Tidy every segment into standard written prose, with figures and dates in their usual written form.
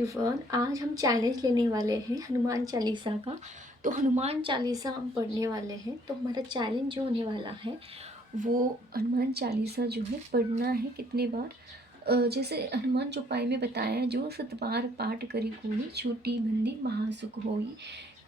Everyone, आज हम challenge लेने वाले हैं हनुमान चालीसा का। तो हनुमान चालीसा हम पढ़ने वाले हैं। तो हमारा चैलेंज जो होने वाला है वो हनुमान चालीसा जो है पढ़ना है कितने बार। जैसे हनुमान चौपाई में बताया है, जो सत बार पाठ करी कोई छूटी बंदी महासुख होई।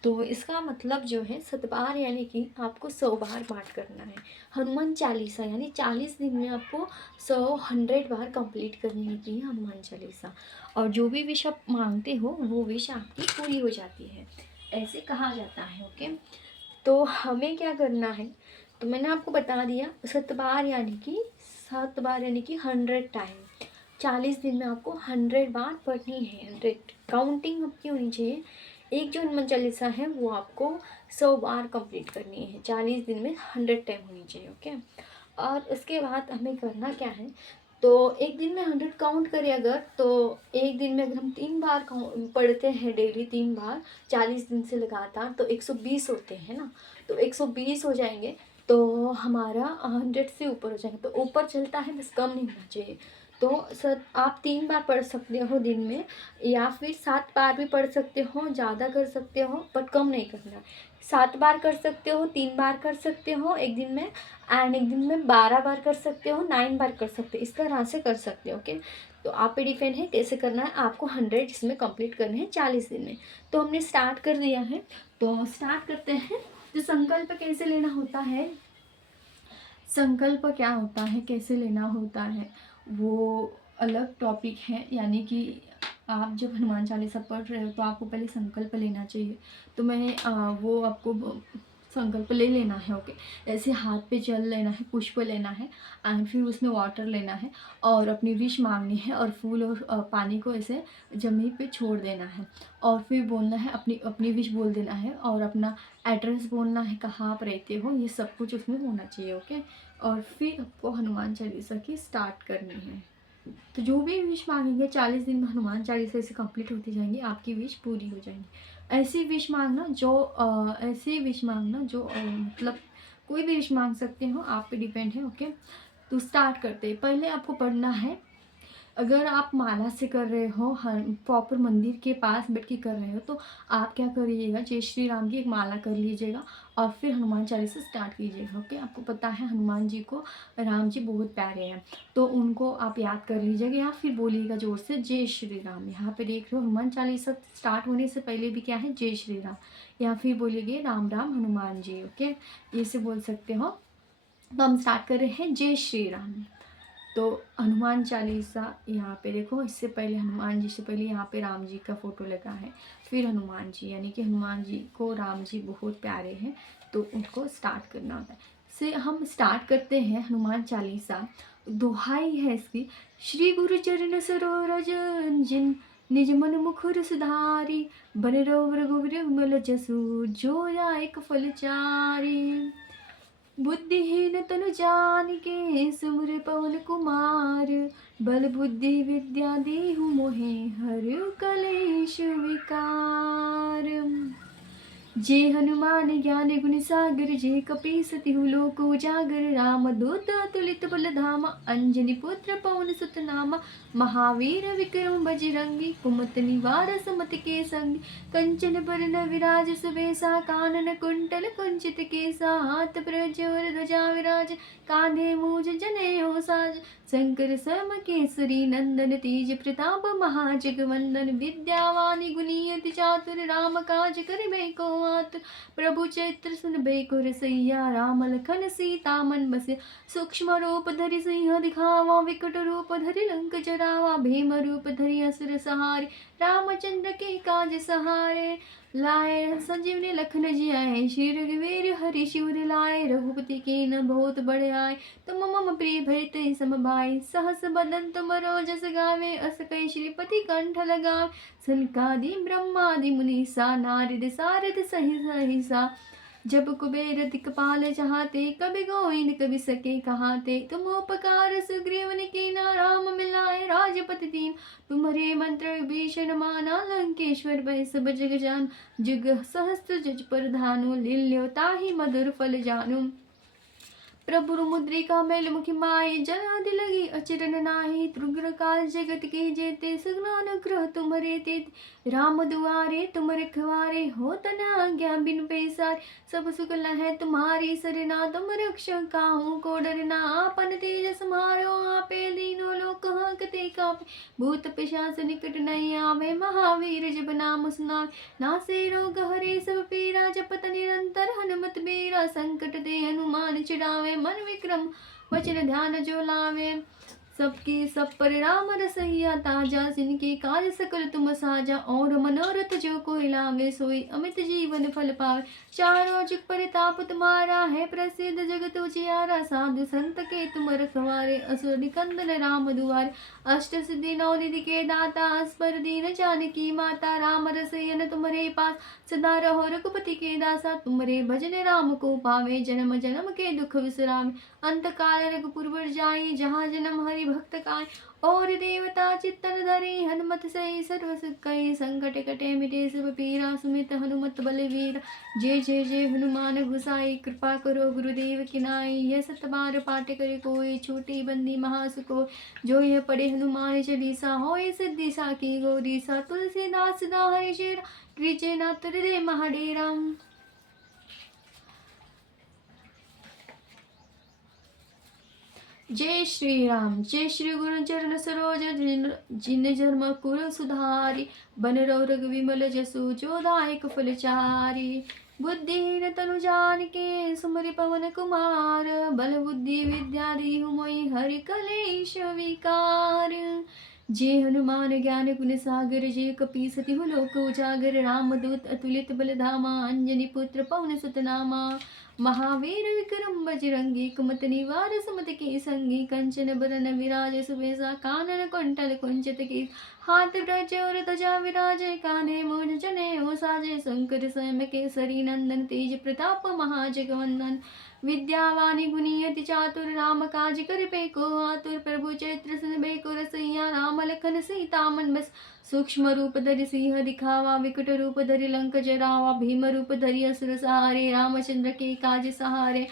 तो इसका मतलब जो है सतबार यानी कि आपको 100 बार पाठ करना है। हनुमान चालीसा यानी 40 दिन में आपको 100 बार कंप्लीट करनी होती है हनुमान चालीसा। और जो भी विश आप मांगते हो वो विश आपकी पूरी हो जाती है, ऐसे कहा जाता है। ओके, तो हमें क्या करना है, तो मैंने आपको बता दिया। सतबार यानी कि 7 बार यानी कि 100 टाइम। 40 दिन में आपको 100 बार पढ़नी है। 100 काउंटिंग आपकी होनी चाहिए। एक जो हनुमान चालीसा है वो आपको 100 बार कंप्लीट करनी है। 40 दिन में 100 टाइम होनी चाहिए। ओके, और उसके बाद हमें करना क्या है, तो एक दिन में 100 काउंट करें अगर, तो एक दिन में अगर हम 3 बार पढ़ते हैं डेली 3 बार 40 दिन से लगातार, तो 120 होते हैं ना। तो 120 हो जाएंगे, तो हमारा 100 से ऊपर हो जाएंगे। तो ऊपर चलता है, बस कम नहीं होना चाहिए। तो सर आप 3 बार पढ़ सकते हो दिन में, या फिर 7 बार भी पढ़ सकते हो, ज़्यादा कर सकते हो बट कम नहीं करना है। 7 बार कर सकते हो, 3 बार कर सकते हो एक दिन में, एंड एक दिन में 12 बार कर सकते हो, 9 बार कर सकते हो। इस तरह से कर सकते हो। ओके, तो आप पे डिपेंड है कैसे करना है। आपको 100 इसमें कंप्लीट करने हैं 40 दिन में। तो हमने स्टार्ट कर दिया है, तो स्टार्ट करते हैं। तो संकल्प कैसे लेना होता है, संकल्प क्या होता है, कैसे लेना होता है, वो अलग टॉपिक है। यानी कि आप जब हनुमान चालीसा पढ़ रहे हो तो आपको पहले संकल्प लेना चाहिए। तो मैंने वो आपको संकल्प ले लेना है। ओके, ऐसे हाथ पे जल लेना है, पुष्प लेना है, एंड फिर उसमें वाटर लेना है और अपनी विश मांगनी है, और फूल और पानी को ऐसे जमीन पे छोड़ देना है। और फिर बोलना है, अपनी अपनी विश बोल देना है, और अपना एड्रेस बोलना है, कहाँ आप रहते हो, ये सब कुछ उसमें होना चाहिए। ओके, और फिर आपको हनुमान चालीसा की स्टार्ट करनी है। तो जो भी विश मांगेंगे 40 दिन में हनुमान चालीसा से कंप्लीट होती जाएंगी, आपकी विश पूरी हो जाएंगी। ऐसी विश मांगना जो ऐसी विश मांगना जो मतलब कोई भी विश मांग सकते हो, आप पे डिपेंड है। ओके, तो स्टार्ट करते हैं। पहले आपको पढ़ना है, अगर आप माला से कर रहे हो, हर प्रॉपर मंदिर के पास बैठ के कर रहे हो, तो आप क्या करिएगा, जय श्री राम की एक माला कर लीजिएगा और फिर हनुमान चालीसा स्टार्ट कीजिएगा। ओके, आपको पता है हनुमान जी को, राम जी बहुत प्यारे हैं, तो उनको आप याद कर लीजिएगा, या फिर बोलिएगा जोर से जय श्री राम। यहाँ पे देख रहे हो हनुमान चालीसा स्टार्ट होने से पहले भी क्या है, जय श्री राम, या फिर बोलिएगा राम राम हनुमान जी। ओके, ये से बोल सकते हो। तो हम स्टार्ट कर रहे हैं जय श्री राम। तो हनुमान चालीसा यहाँ पे देखो, इससे पहले हनुमान जी से पहले यहाँ पे राम जी का फोटो लगा है, फिर हनुमान जी, यानी कि हनुमान जी को राम जी बहुत प्यारे हैं, तो उनको स्टार्ट करना होता है। से हम स्टार्ट करते हैं हनुमान चालीसा। दोहाई है इसकी, श्री गुरु चरण सरोरज जिन निज मन मुखुर सुधारी, बन रघुवर विमल जसु जो एक फल चारी। बुद्धिहीन तनु जानिके सुमिर पवन कुमार, बल बुद्धि विद्या देहु मोहे हर कलेश विकार। जे हनुमान ज्ञान गुण सागर, जे कपी सतिहु लोक उजागर, राम दूत अतुलित बल धामा, अंजनी पुत्र पवन सुत नामा, महावीर विक्रम बजरंगी, कुमत निवार सुमति के संगी, कंचन बरन विराज सुबेसा, कानन कुंडल कुंचित केसा, हाथ प्रज्वल ध्वजा विराज, कांधे मूज जनेऊ साज, शंकर सम केसरी नंदन, तेज प्रताप महाजगवंदन, विद्यावानी गुणियति चातुर, राम काज करिबे को आतुर, प्रभु चैत्र सुनबे को रसैया, राम लखन सीता मन बसिया, सूक्ष्म रूप धरि सिंह दिखावा, विकट रूप धरि लंक जरावा, भीम रूप धरि असुर सहारे, रामचंद्र के काज सहारे, लाए संजीवनी लखन जियाए, श्री रघुवीर हरि शिवर लाए, रघुपति के न बहुत बड़े आए, तुम मम प्रिय भरते सम भाई, सहस बदन तुम जस गावे, अस कई श्रीपति कंठ लगावे, सनकादि ब्रह्मादि मुनीसा, नारद सारद सहि सहिसा, जब कुबेर दिक्पाल चाहते, कभी गोविंद कभी सके कहाते, तुम उपकार सुग्रीवन कीना, राम मिलाए राजपति दीन, तुम्हारे मंत्र भीषण माना, लंकेश्वर भय सब जग जान, जुग सहस्त्र जज पर धानु, लील्यो ताहि मधुर फल जानू, प्रभुर मुद्रिका मेल मुखी माई जनादि लगी अचरन नाही त्रुग्र काल जगत के जेते सगना अनुग्रह तुम्हारे ते राम दुआरे तुम रखवारे हो तना आज्ञा बिन पैसार सब सुख है तुम्हारी सरना तुम रक्षक काहू को डरना आपन तेज समारो आपे दीनो लोक हाकते कापे भूत पिशाच निकट नहीं आवे महावीर जब नाम सुनावे नासे रोग हरे सब पीरा जपत निरंतर हनुमत बीरा संकट दे हनुमान चिड़ावे मन विक्रम वचन ध्यान जो लावे सबकी सब पर राम रसैया ताजा जिनके कार्य सकल तुम साजा और मनोरथ जो कोई लावे सोई अमित जीवन फल पावे चारों जुग परिताप तुम्हारा है प्रसिद्ध जगत उजियारा साधु संत के तुम रखवारे असुर निकंदन राम दुआरे अष्ट सिद्धि नौ निधि के दाता अस्पर दीन जानकी माता राम रसैयन तुम्हारे पास सदा रहो रघुपति के दासा तुम्हारे भजन राम को पावे जन्म जन्म के दुख विसरावे अंत काल रघुपुर जाई जहाँ जन्म हरि भक्त काय और देवता चित्तन धरे हनुमत सही सर्व सुख कई संकट कटे मिटे सब पीरा सुमित हनुमत बलवीर जय जय जय हनुमान घुसाई कृपा करो गुरुदेव की नाई यह सत बार पाठ करे कोई छोटी बंदी महासुको जो यह पढ़े हनुमान चालीसा हो सिद्धि सा की गौरी सा तुलसीदास सदा हरिशेर कृचे नाथ हृदय महाडेरा। जय श्री राम जय श्री गुरु चरण सरोज जिन जन्म कुल सुधारी बन रो रघु विमल जसु जोदायक फलचारी बुद्धिहीन तनु जान के सुमरि पवन कुमार बल बुद्धि विद्या दीहु मोहि हरि कलेश विकार जय हनुमान ज्ञान गुण सागर जय कपीसति लोक उजागर रामदूत अतुलित बलधामा अंजनी पुत्र पवन सुत नामा महावीर विक्रम बजरंगी कुमत निवार सुमत के संगी कंचन बरन विराज सुबेसा कानन कुंटल कुंचित की हाथ ब्रज और ध्वजा विराजे कान्हे मोर जने हो साजे शंकर स्वयं केसरी नंदन तेज प्रताप महाजगवंदन विद्यावानी गुणियति चातुर राम काज कर पे को आतुर प्रभु चैत्र सुन बे को रसैया राम लखन सीता मन बस सूक्ष्म रूप धरि सिंह दिखावा विकट रूप धरि लंक जरावा भीम रूप धरि असुर सहारे रामचंद्र के काज सहारे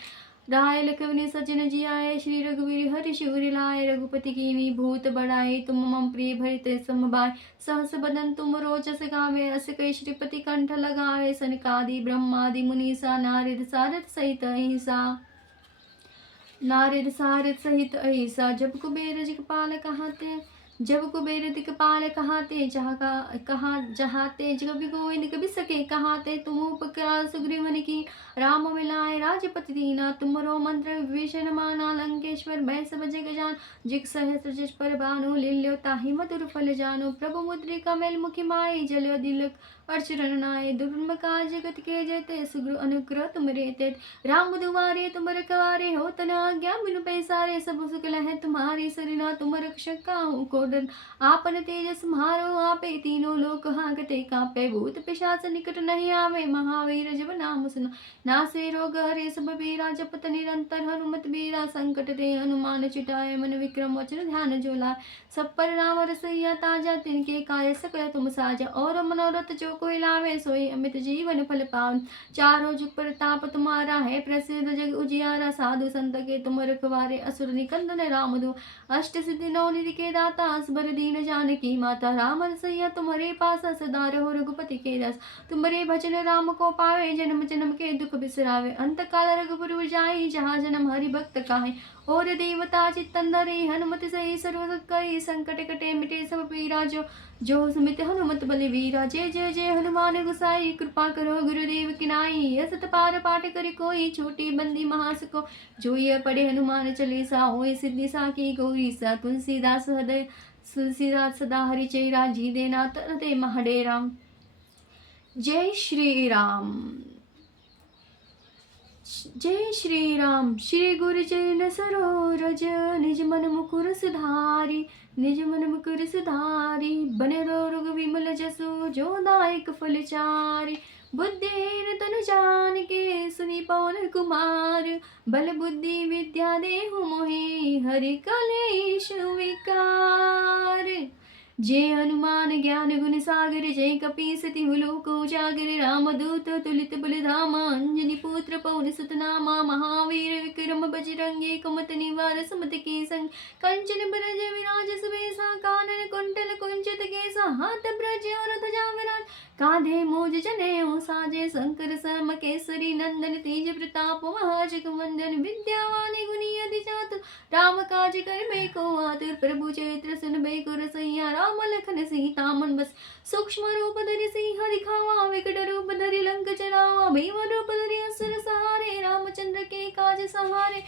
राय लखवने सजन जियाए श्री रघुवीर हरि शिवर लाए रघुपति की भूत बढ़ाए तुम मम प्रिय भरित समबाय सहस बदन तुम रोचस गावे अस कई श्रीपति कंठ लगाए सनकादि ब्रह्मादि मुनीसा नारद सारद सहित अहिसा जब कुबेर जगपाल कहाते जब कुबेर दिक्पाल कहाते जहाते जग भी गोविंद कभी सके कहाते तुम उपकार सुग्रीवन की राम मिलाए राजपति दीना तुमरो मंत्र विभीषण माना लंकेश्वर भय सब जग जान जिग सहस्र जस पर भानु लील्यो ताहि मधुर फल जानो प्रभु मुद्रिका मेल मुखी माई जल दिलक अर्चरण नाय दुर्गम काज जगत के जेते सुग्र अनुग्रह तुम रेते राम दुआरे तुम रखवारे हो तना आज्ञा बिनु पैसारे सब सुख लहै तुम्हारी सरिना तुम रक्षक काहू को डर आपन तेजस मारो आपे तीनों लोक हांकते कापे भूत पिशाच निकट नहीं आवे महावीर जब नाम सुनो नासे रोग हरे सब पीरा जपत निरंतर हनुमत बीरा संकट दे हनुमान चिटाए मन विक्रम वचन ध्यान जोला सब पर राम रसैया ताजा तिनके काय सकल तुम साजा और मनोरथ जो कोई लावे सोई अमित जीवन फल पावन चारों जुग प्रताप तुम्हारा है प्रसिद्ध जग उजियारा साधु संत के तुम रखवारे असुर निकंदन रामदू अष्ट सिद्धि नौ निधि के दाता असबर दीन जानकी माता राम रसैया तुम्हारे पास सदा रहो रघुपति के दास तुम्हारे भजन राम को पावे जन्म जन्म के दुख बिसरावे अंत काल रघुपुर जाई जहाँ जन्म हरि भक्त काहे और देवता चित्तन धरे हनुमत सही सर्व करी संकट कटे मिटे सब पीरा जो सुमित हनुमत बलवीरा जय जय जय हनुमान गुसाई कृपा करो गुरुदेव की नाई यह सत पार पाठ करे कोई छोटी बंदी महासुको जो यह पढ़े हनुमान चालीसा होए सिद्धि सा की गौरी सा तुलसीदास सदा हरि चेरा जी देना तरते महाडेरा। जय श्री राम जय श्री राम श्री गुरु चरण सरोरज निज मन मुकुर सुधारी निज मन मुकुर सुधारी बने रो रुग विमल जसु जो दायक फलचारी बुद्धिहीन तनु जान के सुनी पवन कुमार बल बुद्धि विद्या देहु मोहि हरि कलेश विकार जय हनुमान ज्ञान गुण सागर, जय कपीस तिहु लोक उजागर, रामदूत तुलित बलधामा, अंजनी पुत्र पवन सुत नामा, महावीर विक्रम बजरंगी, कुमति निवार सुमति के संग, कंचन बरज विराज सुबेसा, कानन कुंडल कुंचित केसा, हाथ ब्रज और ध्वजा विराज, कांधे मूज जनेऊ साजे, शंकर सम केसरी नंदन, तेज प्रताप महाजगवंदन, विद्यावान गुणी अति चातुर, राम काज करबे को आतुर, प्रभु चरित्र सुनबे को रसैया, राम लखन सीता मन बस, सूक्ष्म रूप धरि सिंह दिखावा, विकट रूप धरि लंक जरावा, भीम रूप धरि असुर सहारे, रामचंद्र के काज सहारे।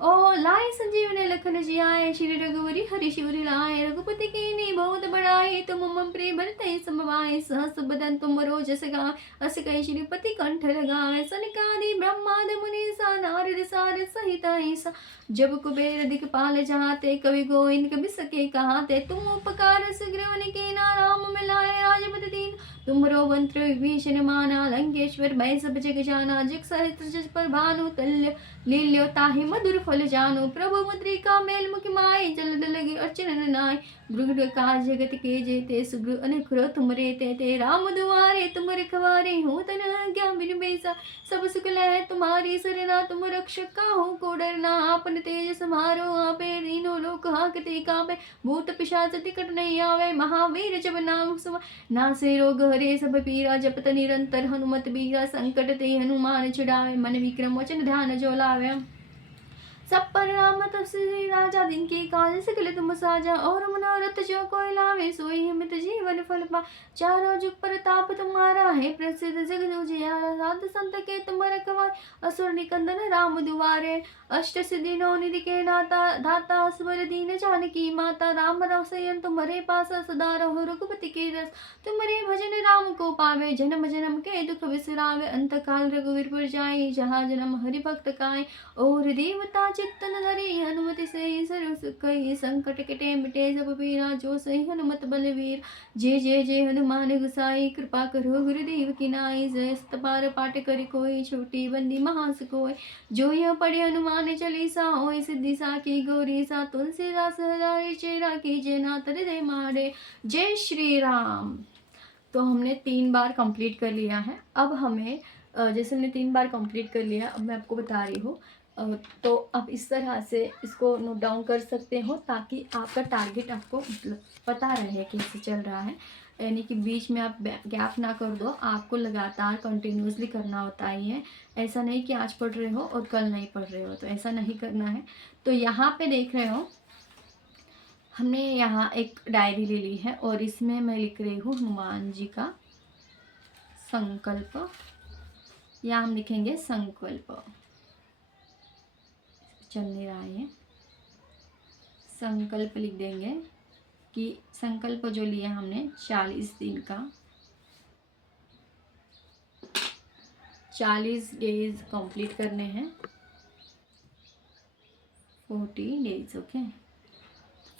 ओ लाए संजीवनी लखन जियाए, श्री रघुवरी हरि शिवर लाए, रघुपति कीन्ही बहुत बड़ाई, तुम मम प्रिय भरते समभाई, सहस बदन तुम रोजस गाए, अस कहि श्रीपति कंठ लगाए, सनकादि ब्रह्मादि मुनीसा, नारद सारद सहित ऐसा, जब कुबेर दिखपाल जाते, कवि गोविंद कबि सके कहाते, तुम उपकार सुग्रीवन कीना, राम मिलाए राजपद दीन, तुमरो मंत्र विभीषण माना, लंकेश्वर भय सब जग जाना, जग सहस्त्र जस पर भानु, तल्य लील्यो ताहि मधुर फल जानो, प्रभु मुद्रिका मेल मुख माय, जलद लगे अर्चन नाय, भृगु काज जगत के जेते, सुग्र अनुग्रह तुमरे ते, राम दुआरे तुम रखवारे, हो तन आज्ञा बिनु पैसा, सब सुख लय तुम्हारी सरना, तुम रक्षक काहू को डरना, आपन तेज समारो आपे, तीनों लोक हांकते कांपे, भूत पिशाच निकट नहीं आवे, महावीर जब नाम सुवा, नासे रोग हरे सब पीरा, जपत निरंतर हनुमत बीरा, संकट ते हनुमान छुड़ावे, मन विक्रम वचन ध्यान जो लावे, सब पर राम तपस्वी राजा, दिन के काज सकल तुम साजा, और मनोरथ जो कोई लावे, सोई हिमित जीवन फल पा, चारों जुग प्रताप तुम्हारा है, प्रसिद्ध जगत उजियारा, साध संत के तुम रखवारे, असुर निकंदन राम दुआरे, अष्ट सिद्धि नौ निधि के दाता, दाता असवर दीन जानकी माता, राम रसयन तुम्हारे पासा, सदा रहो रघुपति के रस, तुम्हारे भजन राम को पावे, जन्म जन्म के दुख बिसरावे, अंत काल रघुवीर पुर जाई, जहाँ जन्म हरि भक्त काई, और देवता चित्तन धरे, हनुमति से सर्व सुख कही, संकट कटे मिटे सब पीरा, जो सही हनुमत बलवीर, जय जय जय हनुमान गुसाई, कृपा करो गुरुदेव की नाई, जय सत पार पाठ कर कोई, छोटी बंदी महास कोई, जो यह पढ़े हनुमान चालीसा, होय सिद्धि साखी गौरी सा, तुलसीदास हजारी चेरा की, जय नाथ हृदय मारे, जय श्री राम। तो हमने 3 बार कंप्लीट कर लिया है। अब हमें जैसे हमने 3 बार कंप्लीट कर लिया, अब मैं आपको बता रही हूँ, तो आप इस तरह से इसको नोट डाउन कर सकते हो, ताकि आपका टारगेट आपको मतलब पता रहे कैसे चल रहा है, यानी कि बीच में आप गैप ना कर दो, आपको लगातार कंटिन्यूसली करना होता ही है। ऐसा नहीं कि आज पढ़ रहे हो और कल नहीं पढ़ रहे हो, तो ऐसा नहीं करना है। तो यहाँ पे देख रहे हो, हमने यहाँ एक डायरी ले ली है, और इसमें मैं लिख रही हूँ हनुमान जी का संकल्प, या हम लिखेंगे संकल्प, चल नहीं रहा है, संकल्प लिख देंगे कि संकल्प जो लिया हमने 40 दिन का, 40 डेज कंप्लीट करने हैं, 40 डेज। ओके,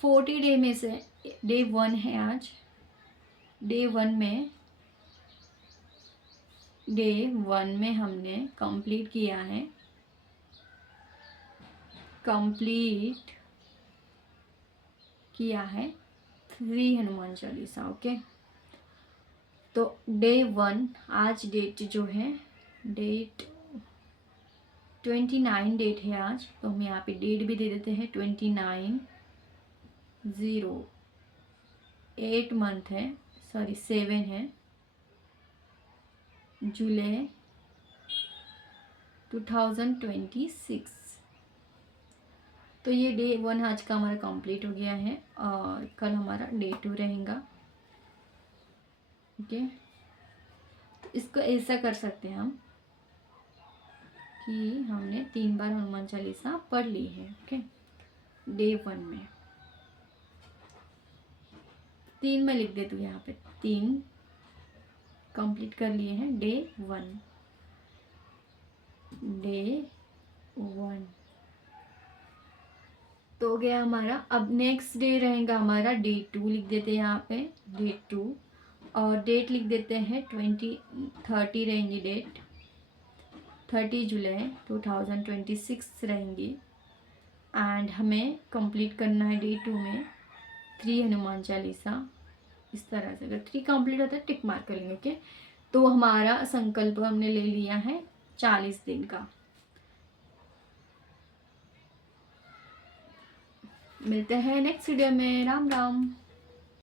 40 डे में से डे 1 है आज, डे 1 में हमने कंप्लीट किया है, कंप्लीट किया है 3 हनुमान चालीसा। ओके, तो डे 1 आज डेट जो है, डेट 29 डेट है आज, तो हम यहाँ पे डेट भी दे देते हैं 29/08 मंथ है, सॉरी 7 है, जुलाई 2026। तो ये डे 1 आज का हमारा कंप्लीट हो गया है, और कल हमारा डे 2 रहेगा। ओके, तो इसको ऐसा कर सकते हैं हम कि हमने 3 बार हनुमान चालीसा पढ़ ली है। ओके, डे 1 में 3 में लिख देती हूँ, यहाँ पे 3 कंप्लीट कर लिए हैं, डे 1, डे 1 तो हो गया हमारा। अब नेक्स्ट डे रहेगा हमारा डे 2, लिख देते हैं यहाँ पे डे 2, और डेट लिख देते हैं 30 रहेंगी, डेट 30 जुलाई 2026 रहेंगी, एंड हमें कंप्लीट करना है डे 2 में 3 हनुमान चालीसा, इस तरह से। अगर 3 कंप्लीट होता है टिक मार्क कर लेंगे। ओके, तो हमारा संकल्प हमने ले लिया है 40 दिन का। मिलते हैं नेक्स्ट वीडियो में। राम राम।